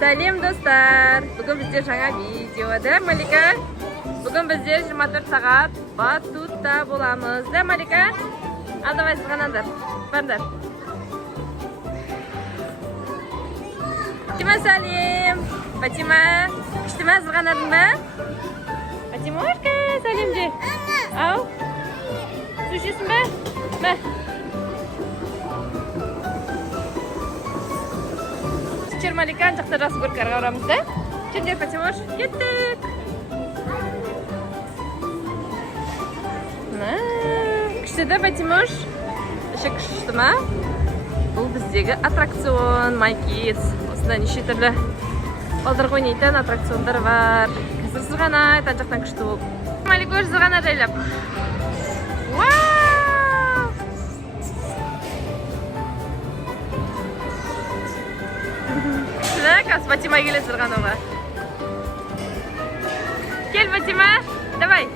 Сәлем достар! Бүгін бізде жаңа видео, да, Малика? Бүгін бізде 24 сағат батутта боламыз, да, Малика? Алдавай сызғанандар, бардар. Фатима, сәлем! Фатима, күштіма сызғанадың ба? Фатимошка, сәлем де. Ау, су ішесің ба? Ба. Маликаның жақта жақсы көркарға ұрамыз да? Және Фатимош, кеттік! Күшті да, Фатимош? Іші күшті ма? Бұл біздегі аттракцион, майкетс. Осында неше түрлі балдырғы ойнайтын аттракциондар бар. Қазір сызғана, айтан жақтан күшті болып. Маликош сызғана жайлап. Қазір Фатима келе сырған оға. Кел, Фатима, давай.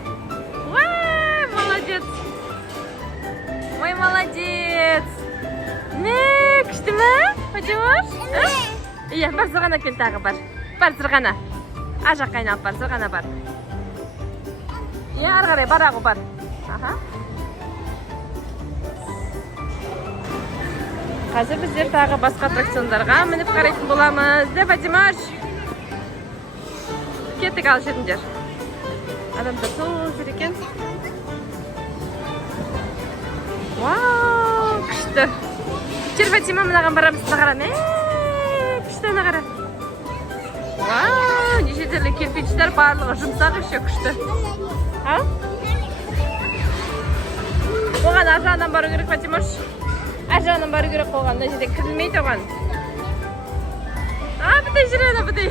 Уай, молодец. Ой, молодец. Не, күшті ма, Фатимош? Иә, бар сырғана кел тағы бар. Бар сырғана. Ажақ қайнап бар, сырғана бар. Иә, арғарай, барағу бар. Қазір біздер тағы басқа аттракциондарға мініп қарайтын боламыз. Де, Фатимаш? Кеттік ал жеріндер. Адамдар сол жүр екен. Вау, күшті. Жер, Фатима, мынаған барамыз, мына қара. Күшті, мына қара. Вау, неше түрлі кирпичтер барлығы жұмсақ еще күшті. Ал? Оған ар жағынан бару керек, Фатимаш. Ар жағынан бару керек қойған, мына жерде кірілмейді оған. Бұдай жүреді, бұдай.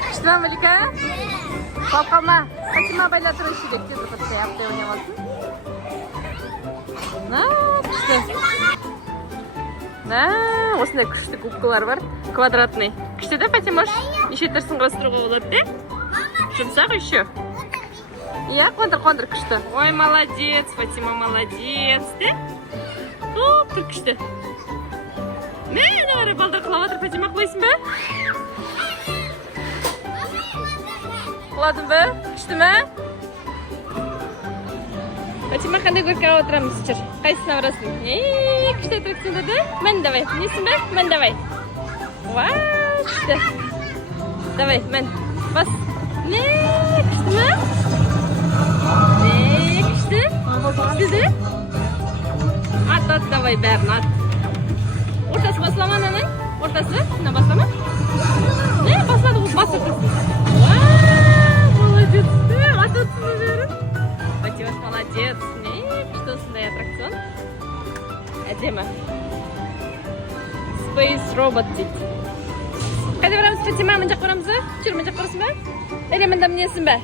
Күшті ма, Малика? Қауып қалма. Фатима байла тұры шүрек, деді бұдай аптай ойнамасын. Күшті. Осындай күшті кубкалар бар, квадратный. Күшті да, Фатимаш? Неше тұрсын құрастыруға болады, де? Жұмсақ еще. Иә, қондыр күшті. Ой, молодец, Фатима, молодец, де? Оп, тұр күшті. Мені бәрі балдар қылаватыр, Фатима, қылайсың ба? Қыладың ба? Күшті ма? Фатима, қандай көркеға отырамыз, жүр. Қайсына барасың? Күшті аттракционда да? Мән давай, несің ба? Мән давай. Вау, күшті. Давай, мән, бас. Күшті ма? Күшті? Күшті де? Ат, давай бәрін, ат. Ортасы басылама, наның? Ортасы? Мына басылама? Басылады, басып тұрсын. Вау, молодец. Ат отсыны бәрін. Фатимаш, молодец. Күшті осындай аттракцион. Әдемі. Space Robot дейді. Қайда барамыз, Фатима? Мін жақ барамыз ба? Жүр, мін жақ барасың ба? Әлі мында мінесің ба?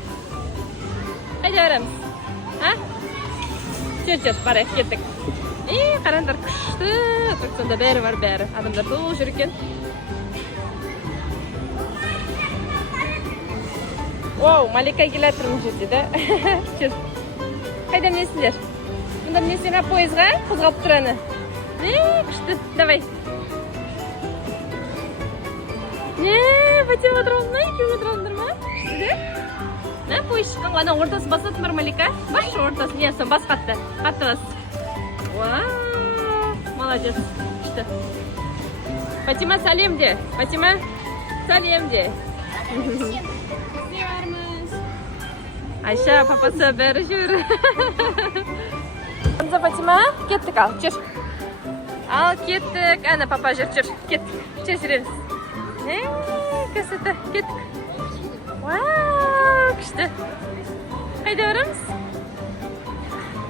Қайда барамыз? Жүр, барайық, кеттік. Қараңдар, күшті аттракционда бәрі бар, бәрі. Адамдар сол жүр екен. Оу, Малика келе тұрмын жерде, да? Жүр. Қайда мінесіңдер? Мұнда мінесің ба пойызға? Қозғалып тұраны. Күшті, давай. Фатима отыралым, екеуі отыралымдар ма? Күшті, да? Пойыз шыққан, ана ортасы басатын бар, Малика? Басшы ортасы, не, сон бас қатты. Қатты бас. Вау, молодец. Күшті. Фатима, сәлем де. Фатима, сәлем де. Айша, папасы бәрі жүр. Фатима, кеттік ал, жүр. Ал, кеттік. Әні, папа жүр, кеттік. Жүреміз. Көсіті, кеттік. Вау, күшті. Қайда барамыз?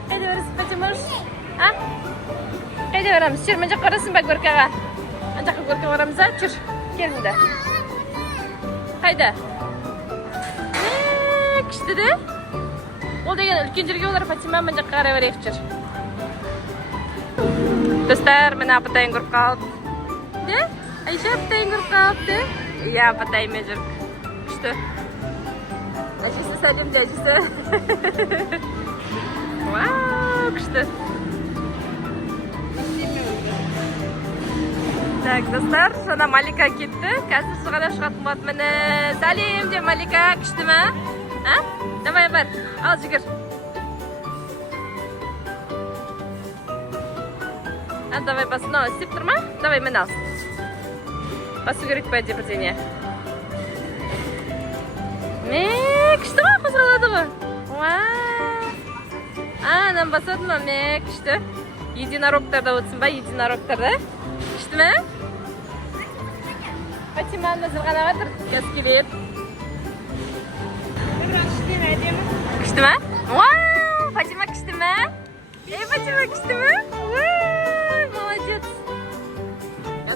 Қайда барамыз, Фатимош? Қайда барамыз? Жүр, мін жаққа барасың ба көркаға? Мін жаққа көркаға барамыз, жүр. Келмді. Қайда? Күшті де? Ол деген үлкен жерге олар, Фатима, мін жаққа қарай барайық, жүр. Достар, мін апатайын көріп қалып. Де? Айша апатайын көріп қалып, де? Иә, апатайымен жүр. Күшті. Әжесі сәлем де, әжесі. Вау, күшті. Так, достар, жаңа Малика кетті. Қазір шығада шығатын болады. Міне, сәлем де Малика, күшті ме? Давай бар, ал жүгір. Давай бас, мынау істеп тұрма? Давай мен ал. Басу керек па бірдеңе? Күшті ма? Қозғалады ғой? Анам басады ма? Күшті. Единорогтарда өтсін ба? Единорогтарда? Күшті ме? Фатима назар ғана батыр. Газ келеді. Күшті ме? Фатима күшті ме? Фатима күшті ме? Молодец.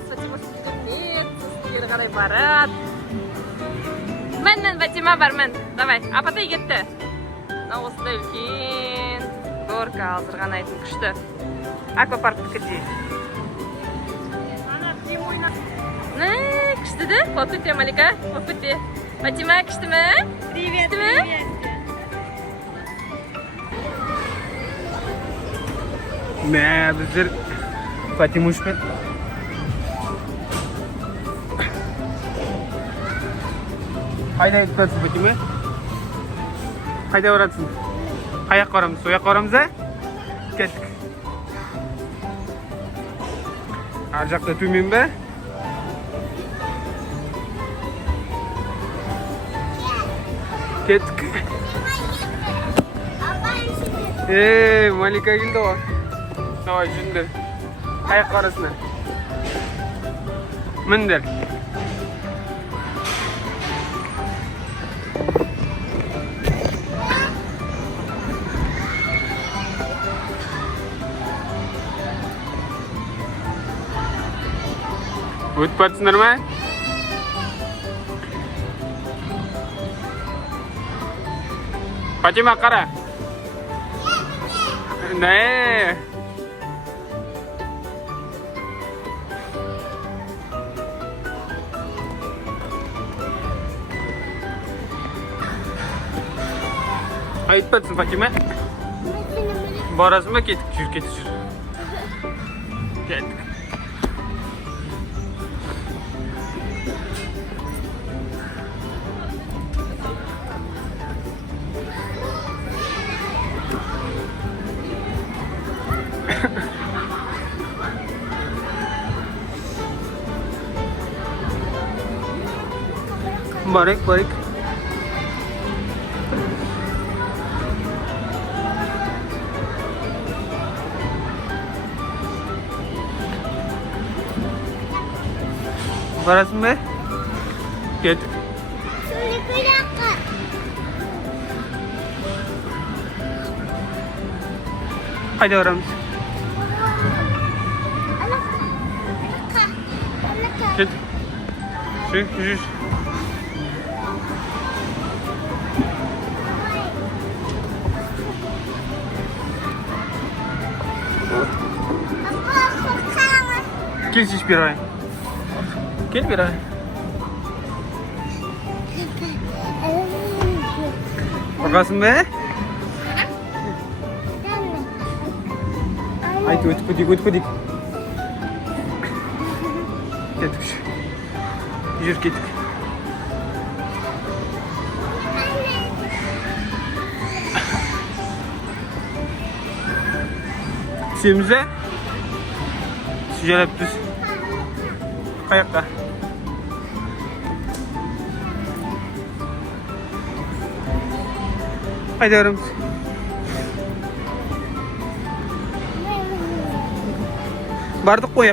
Фатима сүзден қарай барады. Мен Фатима бар мен. Давай, апатай кетті. Осындай үлкен горка алдырған айтын күшті. Аквапарктікі де. Күшті де? Батутта Малика? Батутта. Фатима күшті ме? Привет, привет. Біздер Фатимушпен қайда кетіп жатсың, Фатима? Қайда баратсың? Қаяққа барамыз? Сол жаққа барамыз, кеттік. Ар жақта төмен бе? Кеттік. Малика келді ғой. Давай, жүріңдер. Қаяққа барасыңдар? Міндер. Өтіп батсыңдар ма? Фатима, қара. Не. Айтып батсың, Фатима? Барасың ба? Кеттік, жүр, кеттік, жүр. Кеттік. Барайық. Барасың ба? Кеттік. Қайда барамыз? Кеттік. Жүр. Кел шеш берайын. Кел берайын. Қорқасың ба? Айт, өтіп көтек. Кеттік. Жүр, кеттік. Түсеміз бе? Жарап түс. Қаяққа? Қайда барамыз? Бардық қой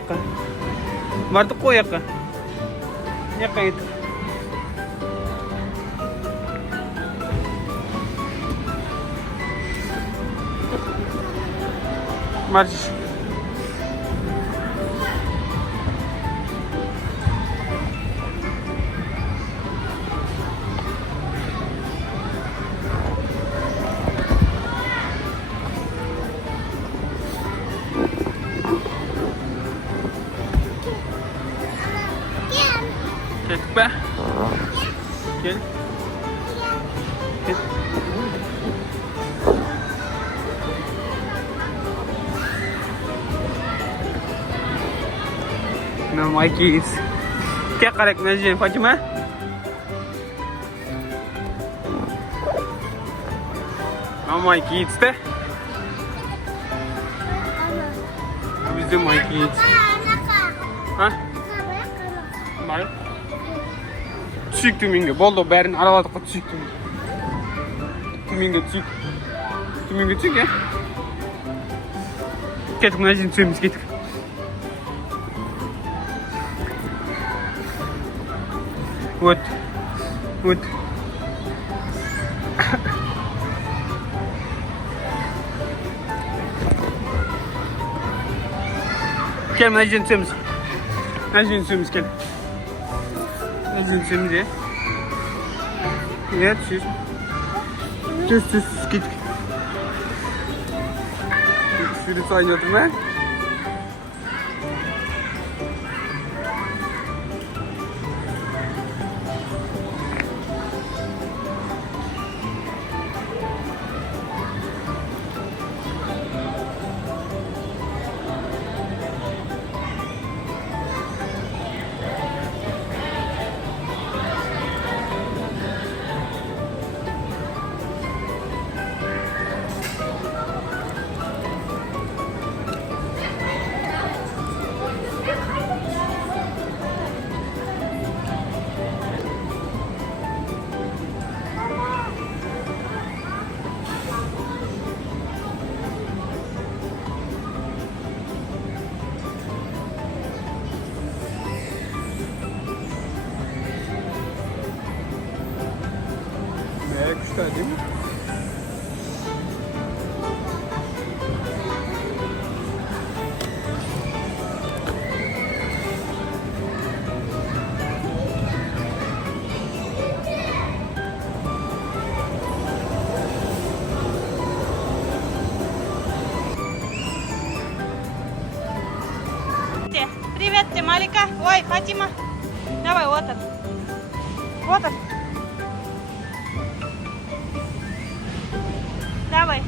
жаққа. Жаққа кеттік. Марш. Kеттік па? Кел. My kids. क्या करें मैंने Фатима? My kids te. Bizde my kids. Ha? Var. Түсік төменге. Болды, бәрін араладық қой түсік төменге. Төменге түсік. Төменге түсік, е? Кеттік, мына жерін түсеміз, кеттік. Өт. Өт. Кел, мына жерін түсеміз. Мына жерін түсеміз, кел. Мына жерін түсеміз, е? Е, түсесің. Түс, кеттік. Сурет сайын отыр ма? Kuşlar değil mi? Привет, ты Малика. Ой, Фатима. Давай, вот он. Вот он. Давай.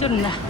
Turna.